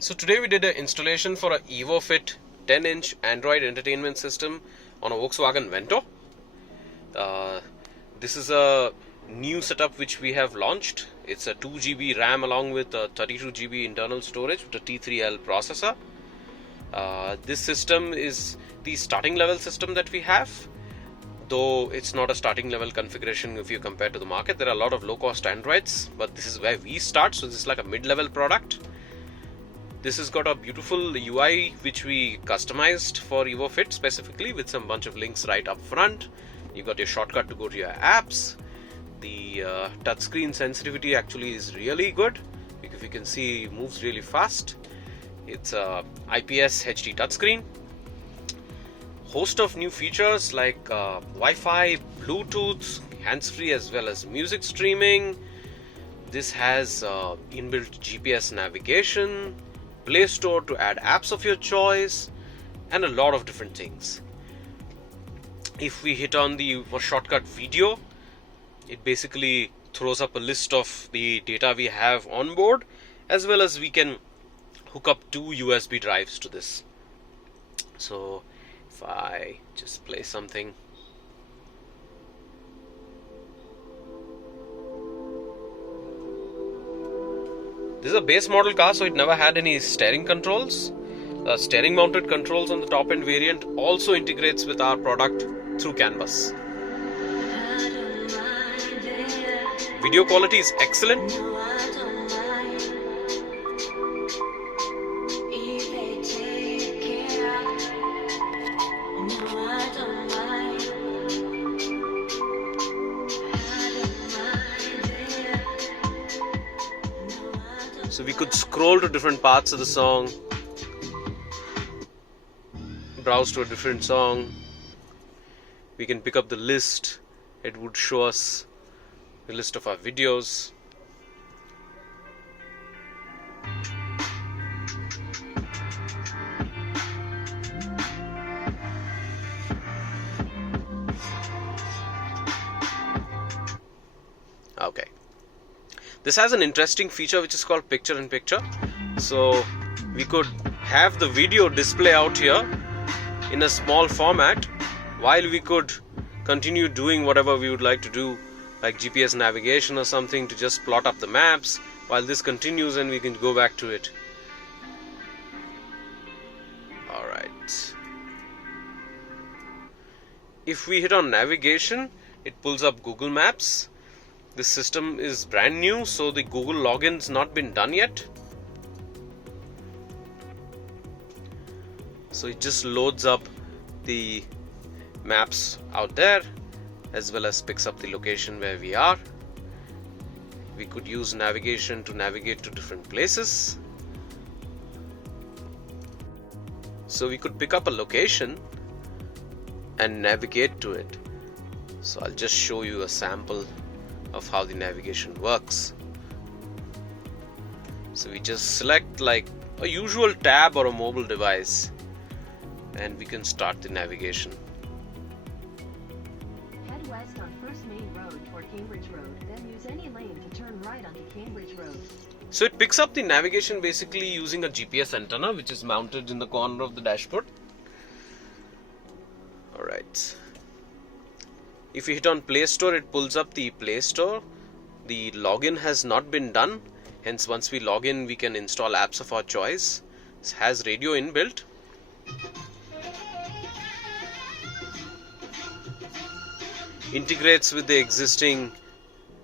So today we did an installation for a EvoFit 10-inch Android entertainment system on a Volkswagen Vento. This is a new setup which we have launched. It's a 2 GB RAM along with a 32 GB internal storage with a T3L processor. This system is the starting level system that we have, though it's not a starting level configuration if you compare to the market. There are a lot of low cost Androids, but this is where we start, so this is like a mid-level product. This has got a beautiful UI which we customized for EvoFit specifically with some bunch of links right up front. You got your shortcut to go to your apps. The touchscreen sensitivity actually is really good. If you can see, it moves really fast. It's a IPS HD touchscreen. Host of new features like Wi-Fi, Bluetooth, hands-free as well as music streaming. This has inbuilt GPS navigation, Play Store to add apps of your choice, and a lot of different things. If we hit on the shortcut video, it basically throws up a list of the data we have on board, as well as we can hook up 2 USB drives to this. So if I just play something, this is a base model car, so it never had any steering controls. The steering mounted controls on the top end variant also integrates with our product through CAN bus. Video quality is excellent. So we could scroll to different parts of the song, browse to a different song. We can pick up the list. It would show us the list of our videos. Okay. This has an interesting feature which is called picture in picture. So we could have the video display out here in a small format while we could continue doing whatever we would like to do, like GPS navigation or something, to just plot up the maps while this continues, and we can go back to it. Alright. If we hit on navigation, it pulls up Google Maps. This system is brand new, so the Google login's not been done yet. So it just loads up the maps out there, as well as picks up the location where we are. We could use navigation to navigate to different places. So we could pick up a location and navigate to it. So I'll just show you a sample of how the navigation works. So we just select like a usual tab or a mobile device, and we can start the navigation. Head west on First Main Road toward Cambridge Road, then use any lane to turn right onto Cambridge Road. So it picks up the navigation basically using a GPS antenna which is mounted in the corner of the dashboard. Alright. If you hit on Play Store, it pulls up the Play Store. The login has not been done, hence once we log in we can install apps of our choice. This has radio inbuilt. Integrates with the existing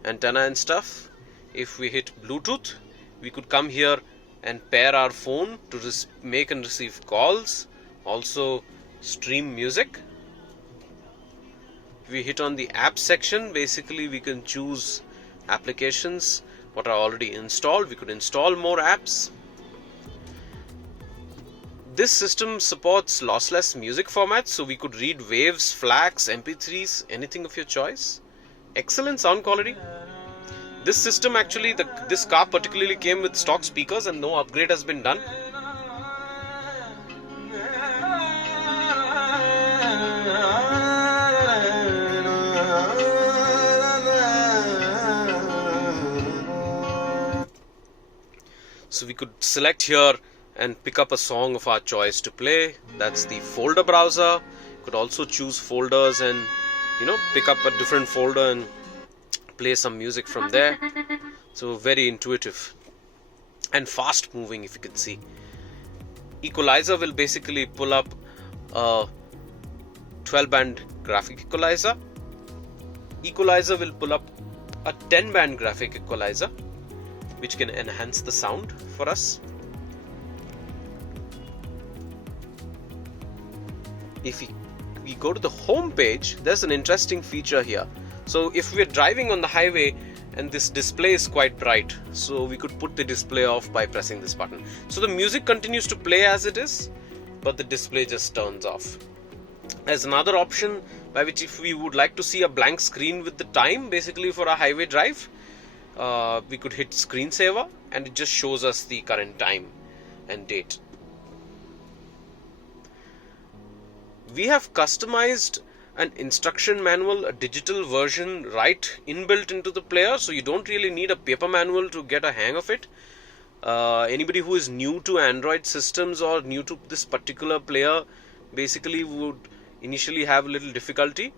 antenna and stuff. If we hit Bluetooth, we could come here and pair our phone to make and receive calls, also stream music. If we hit on the app section, basically we can choose applications what are already installed. We could install more apps. This system supports lossless music formats, so we could read waves, FLACs, MP3s, anything of your choice. Excellent sound quality. This system actually, this car particularly came with stock speakers and no upgrade has been done. So we could select here and pick up a song of our choice to play. That's the folder browser. You could also choose folders and pick up a different folder and play some music from there. So very intuitive and fast moving, if you can see. Equalizer will basically pull up a 12-band graphic equalizer. Equalizer will pull up a 10-band graphic equalizer, which can enhance the sound for us. If we go to the home page, there's an interesting feature here. So if we're driving on the highway and this display is quite bright, so we could put the display off by pressing this button. So the music continues to play as it is, but the display just turns off. There's another option by which, if we would like to see a blank screen with the time, basically for a highway drive, we could hit screensaver and it just shows us the current time and date. We have customized an instruction manual, a digital version, right inbuilt into the player, so you don't really need a paper manual to get a hang of it. Anybody who is new to Android systems or new to this particular player basically would initially have a little difficulty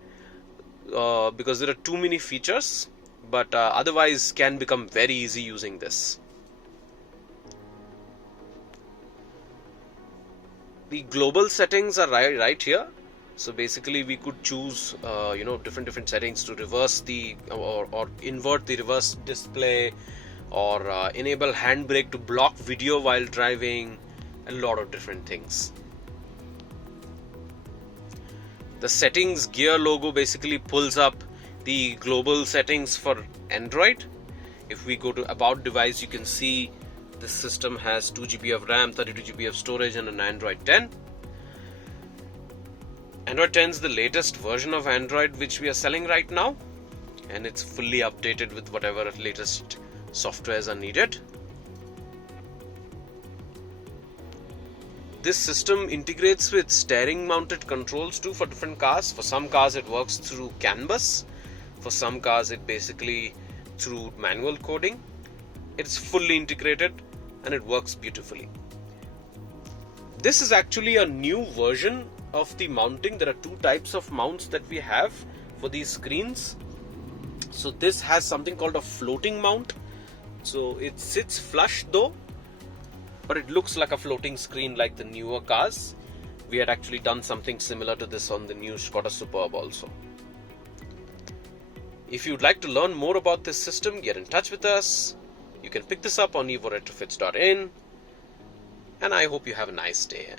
because there are too many features, but otherwise can become very easy using this. The global settings are right here. So basically we could choose different settings to reverse the or invert the reverse display, or enable handbrake to block video while driving, a lot of different things. The settings gear logo basically pulls up the global settings for Android. If we go to about device, you can see this system has 2 GB of RAM, 32 GB of storage, and an Android 10. Android 10 is the latest version of Android which we are selling right now, and it's fully updated with whatever latest softwares are needed. This system integrates with steering mounted controls too for different cars. For some cars it works through CAN bus. For some cars it basically through manual coding. It's fully integrated and it works beautifully. This is actually a new version of the mounting. There are two types of mounts that we have for these screens. So this has something called a floating mount. So it sits flush though, but it looks like a floating screen like the newer cars. We had actually done something similar to this on the new Skoda Superb also. If you'd like to learn more about this system, get in touch with us. You can pick this up on evoretrofits.in, and I hope you have a nice day.